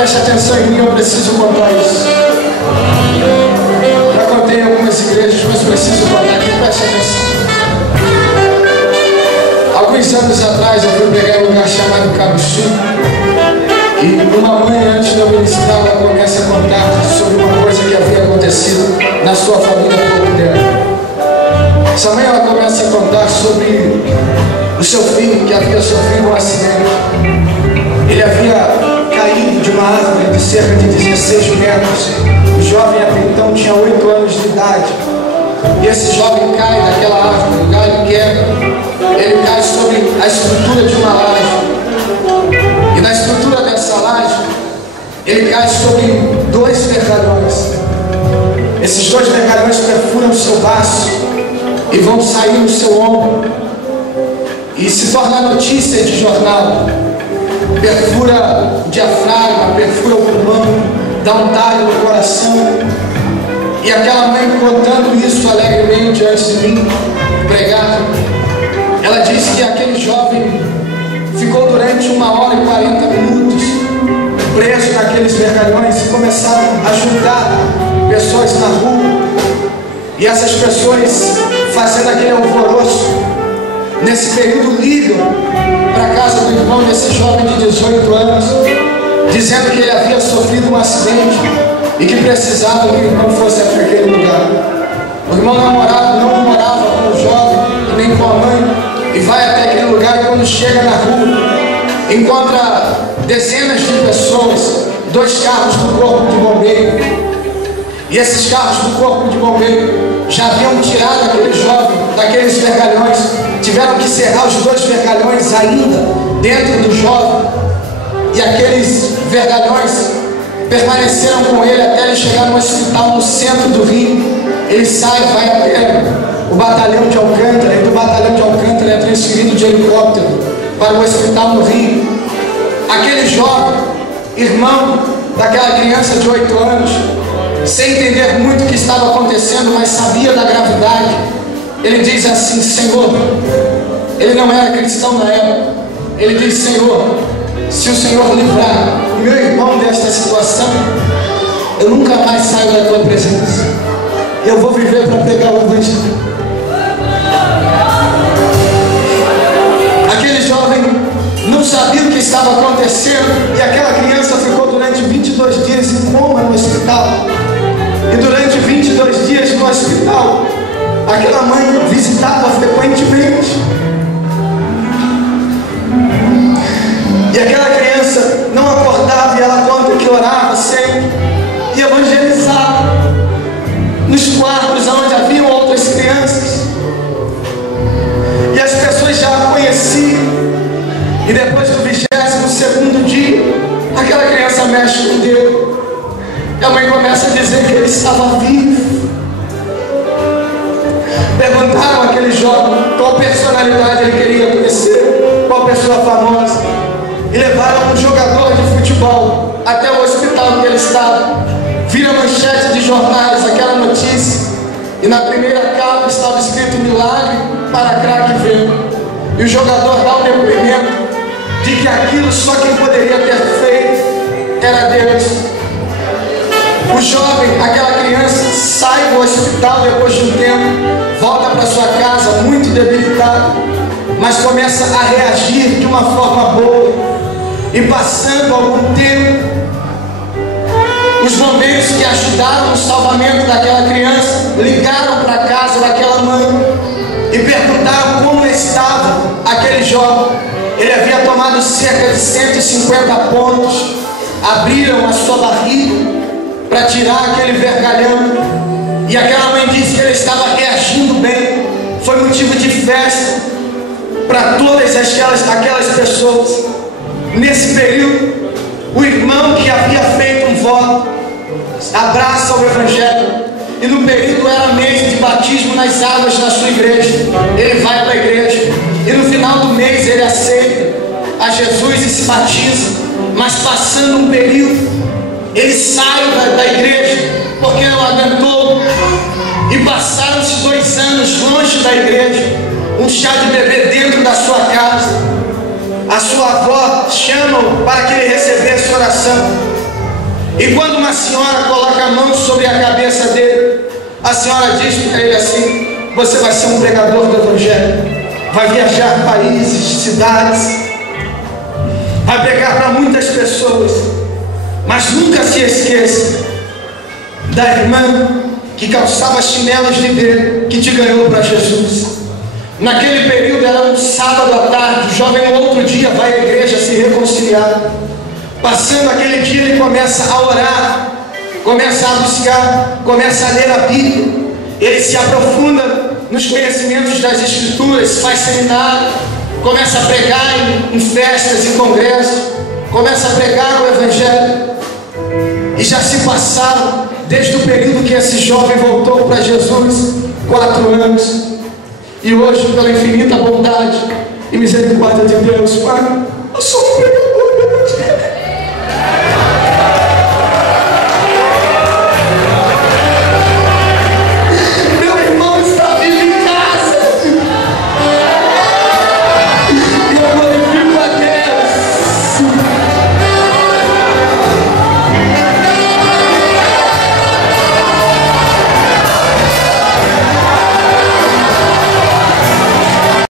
Preste atenção em mim, eu preciso contar isso. Já contei em algumas igrejas, mas preciso contar aqui, preste atenção. Alguns anos atrás eu fui pregar em um lugar chamado Cabo Sul. E uma mãe, antes de eu ministrar, ela começa a contar sobre uma coisa que havia acontecido na sua família como dela. Essa mãe, ela começa a contar sobre o seu filho que havia sofrido um acidente. Ele havia caído de uma árvore de cerca de 16 metros. O jovem até então tinha 8 anos de idade. E esse jovem cai daquela árvore, o galho quebra. Ele cai sobre a estrutura de uma laje. E na estrutura dessa laje, ele cai sobre 2 vergalhões. Esses 2 vergalhões perfuram o seu baço e vão sair no seu ombro. E se torna notícia de jornal. Perfura o diafragma, perfura o pulmão, dá um talho no coração. E aquela mãe contando isso alegremente antes de mim pregar, ela disse que aquele jovem ficou durante 1h40 preso naqueles vergalhões e começaram a juntar pessoas na rua. E essas pessoas fazendo aquele alvoroço. Nesse período ligam para a casa do irmão desse jovem de 18 anos, dizendo que ele havia sofrido um acidente e que precisava que o irmão fosse até aquele lugar. O irmão não morava com o jovem, nem com a mãe, e vai até aquele lugar. E quando chega na rua, encontra dezenas de pessoas, 2 carros do corpo de bombeiro. E esses carros do corpo de bombeiro já haviam tirado aquele jovem daqueles vergalhões. Tiveram que cerrar os 2 vergalhões ainda dentro do jovem. E aqueles vergalhões permaneceram com ele até ele chegar no hospital no centro do Rio. Ele sai, vai até o batalhão de Alcântara, e do batalhão de Alcântara é transferido de helicóptero para o hospital no Rio. Aquele jovem, irmão daquela criança de 8 anos, sem entender muito o que estava acontecendo, mas sabia da gravidade, ele diz assim: Senhor, ele não era cristão na época, ele diz: Senhor, se o Senhor livrar o meu irmão desta situação, eu nunca mais saio da tua presença, eu vou viver para pregar o Evangelho. Aquele jovem não sabia o que estava acontecendo, e aquela criança ficou durante 22 dias em coma no hospital. E durante 22 dias no hospital, aquela mãe visitava frequentemente. E aquela criança não acordava, e ela conta que orava sempre e evangelizava nos quartos onde haviam outras crianças. E as pessoas já a conheciam. E depois do 22º dia, aquela criança mexe com o dedo. E a mãe começa a dizer que ele estava vivo. Perguntaram àquele jovem qual personalidade ele queria conhecer, qual pessoa famosa. E levaram um jogador de futebol até o hospital que ele estava. Vira manchete de jornais aquela notícia. E na primeira capa estava escrito: milagre para craque ver. E o jogador dá o depoimento de que aquilo só quem poderia ter feito era Deus. O jovem, aquela criança, sai do hospital depois de um tempo, volta para sua casa muito debilitado, mas começa a reagir de uma forma boa. E passando algum tempo, os bombeiros que ajudaram no salvamento daquela criança ligaram para a casa daquela mãe e perguntaram como estava aquele jovem. Ele havia tomado cerca de 150 pontos, abriram a sua barriga para tirar aquele vergalhão, e aquela mãe disse que ele estava reagindo bem. Foi motivo de festa para todas aquelas pessoas. Nesse período, o irmão que havia feito um voto abraça o Evangelho, e no período era mês de batismo nas águas na sua igreja. Ele vai para a igreja e no final do mês ele aceita a Jesus e se batiza. Mas passando um período, ele sai da igreja porque não aguentou, e passaram-se 2 anos longe da igreja, um chá de bebê dentro da sua casa. A sua avó chama-o para que ele recebesse oração. E quando uma senhora coloca a mão sobre a cabeça dele, a senhora diz para ele assim: você vai ser um pregador do Evangelho, vai viajar países, cidades, vai pregar para muitas pessoas, mas nunca se esqueça da irmã que calçava chinelos de dedo, que te ganhou para Jesus. Naquele período era um sábado à tarde, o jovem no outro dia vai à igreja se reconciliar. Passando aquele dia ele começa a orar, começa a buscar, começa a ler a Bíblia. Ele se aprofunda nos conhecimentos das Escrituras, faz seminário, começa a pregar em festas, em congressos, começa a pregar o Evangelho. E já se passaram, desde o período que esse jovem voltou para Jesus, 4 anos. E hoje, pela infinita bondade e misericórdia de Deus, Pai, eu sou um pregador.